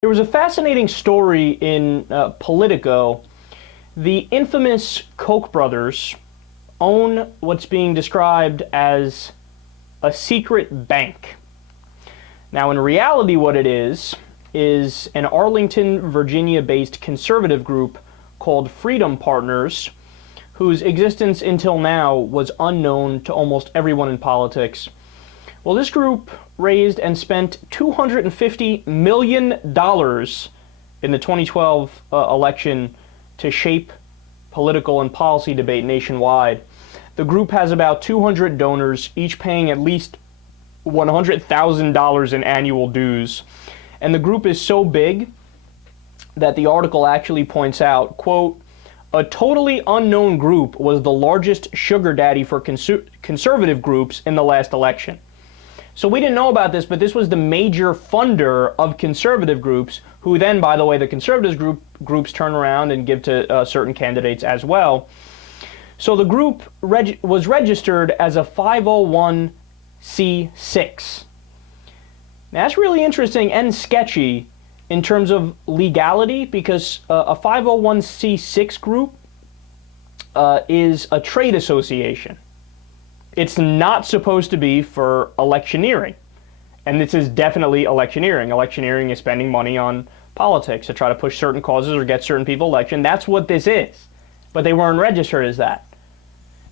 There was a fascinating story in Politico. The infamous Koch brothers own what's being described as a secret bank. Now, in reality, what it is an Arlington, Virginia-based conservative group called Freedom Partners, whose existence until now was unknown to almost everyone in politics. Well, this group raised and spent $250 million in the 2012 election to shape political and policy debate nationwide. The group has about 200 donors, each paying at least $100,000 in annual dues. And the group is so big that the article actually points out, quote, "A totally unknown group was the largest sugar daddy for conservative groups in the last election." So we didn't know about this, but this was the major funder of conservative groups, who then, by the way, the conservative groups turn around and give to certain candidates as well. So the group was registered as a 501c6. Now, that's really interesting and sketchy in terms of legality, because a 501c6 group is a trade association. It's not supposed to be for electioneering. And this is definitely electioneering. Electioneering is spending money on politics to try to push certain causes or get certain people elected. That's what this is. But they weren't registered as that.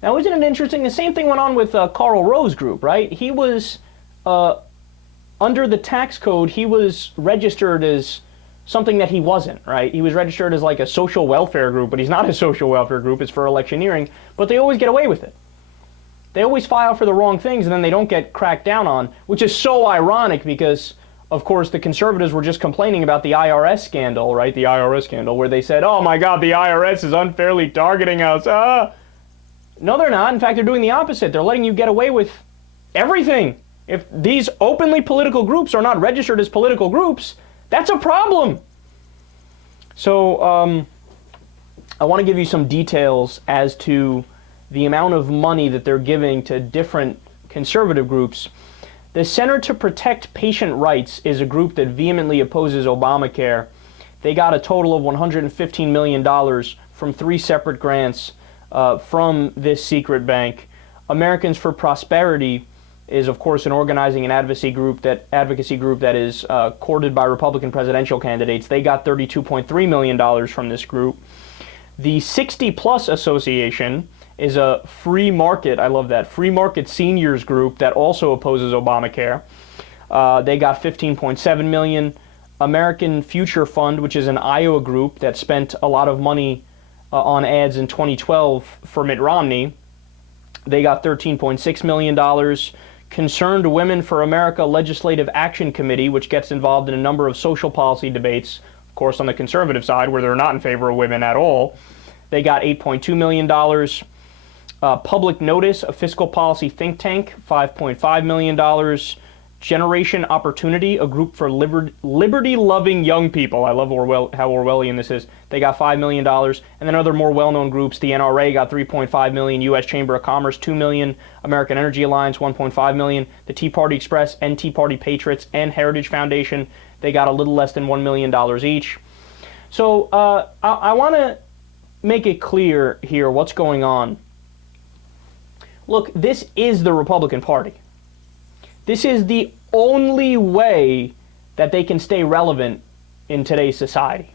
Now, isn't it interesting? The same thing went on with Karl Rove's group, right? He was, under the tax code, he was registered as something that he wasn't, right? He was registered as like a social welfare group, but he's not a social welfare group. It's for electioneering. But they always get away with it. They always file for the wrong things, and then they don't get cracked down on, which is so ironic because, of course, the conservatives were just complaining about the IRS scandal, right? The IRS scandal, where they said, oh my God, the IRS is unfairly targeting us. No, they're not. In fact, they're doing the opposite. They're letting you get away with everything. If these openly political groups are not registered as political groups, that's a problem. So I want to give you some details as to the amount of money that they're giving to different conservative groups. The Center to Protect Patient Rights is a group that vehemently opposes Obamacare. They got a total of $115 million from 3 separate grants from this secret bank. Americans for Prosperity is, of course, an organizing and advocacy group that is courted by Republican presidential candidates. They got $32.3 million from this group. The 60 Plus Association is a free market, I love that, free market seniors group that also opposes Obamacare. They got $15.7 million. American Future Fund, which is an Iowa group that spent a lot of money on ads in 2012 for Mitt Romney. They got $13.6 million. Concerned Women for America Legislative Action Committee, which gets involved in a number of social policy debates, of course on the conservative side, where they're not in favor of women at all. They got $8.2 million. Public Notice, a fiscal policy think tank, $5.5 million. Generation Opportunity, a group for liberty-loving young people. I love how Orwellian this is. They got $5 million. And then other more well-known groups, the NRA got $3.5 million, U.S. Chamber of Commerce, $2 million, American Energy Alliance, $1.5 million, the Tea Party Express and Tea Party Patriots and Heritage Foundation, they got a little less than $1 million each. So I want to make it clear here what's going on. Look, this is the Republican Party. This is the only way that they can stay relevant in today's society.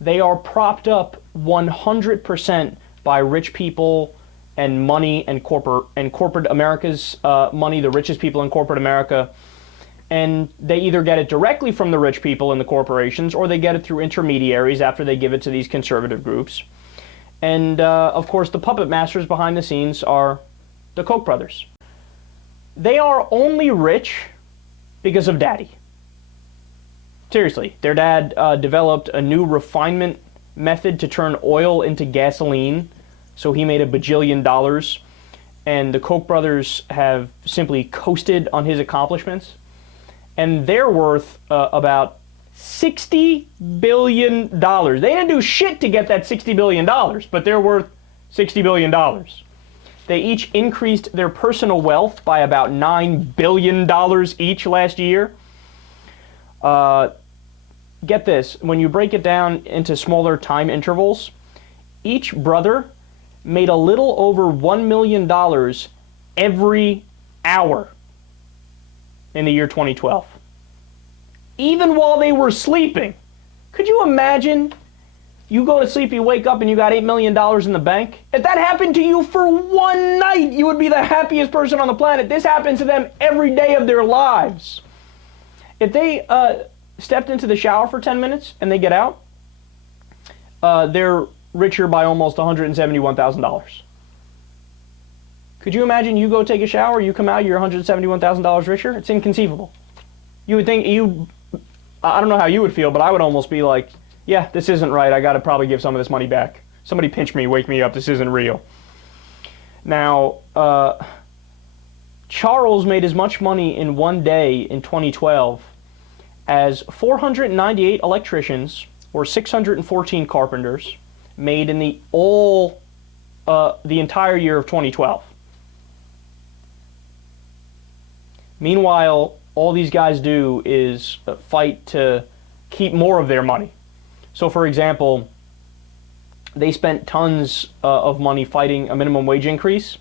They are propped up 100% by rich people and money and corporate America's money, the richest people in corporate America. And they either get it directly from the rich people and the corporations, or they get it through intermediaries after they give it to these conservative groups. And of course, the puppet masters behind the scenes are the Koch brothers. They are only rich because of Daddy. Seriously, their dad developed a new refinement method to turn oil into gasoline, so he made $1 bajillion, and the Koch brothers have simply coasted on his accomplishments, and they're worth about $60 billion. They didn't do shit to get that $60 billion, but they're worth $60 billion. They each increased their personal wealth by about $9 billion each last year. get this, when you break it down into smaller time intervals, each brother made a little over $1 million every hour in the year 2012. Even while they were sleeping. Could you imagine? You go to sleep, you wake up, and you got $8 million in the bank. If that happened to you for one night, you would be the happiest person on the planet. This happens to them every day of their lives. If they stepped into the shower for 10 minutes and they get out, they're richer by almost $171,000. Could you imagine you go take a shower, you come out, you're $171,000 richer? It's inconceivable. You would think I don't know how you would feel, but I would almost be like, yeah, this isn't right. I got to probably give some of this money back. Somebody pinch me, wake me up. This isn't real. Now, Charles made as much money in one day in 2012 as 498 electricians or 614 carpenters made in the entire year of 2012. Meanwhile, all these guys do is fight to keep more of their money. So, for example, they spent tons of money fighting a minimum wage increase.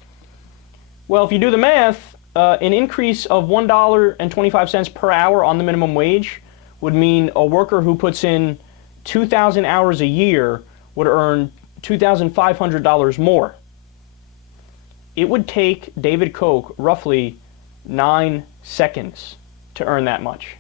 Well, if you do the math, an increase of $1.25 per hour on the minimum wage would mean a worker who puts in 2,000 hours a year would earn $2,500 more. It would take David Koch roughly 9 seconds to earn that much.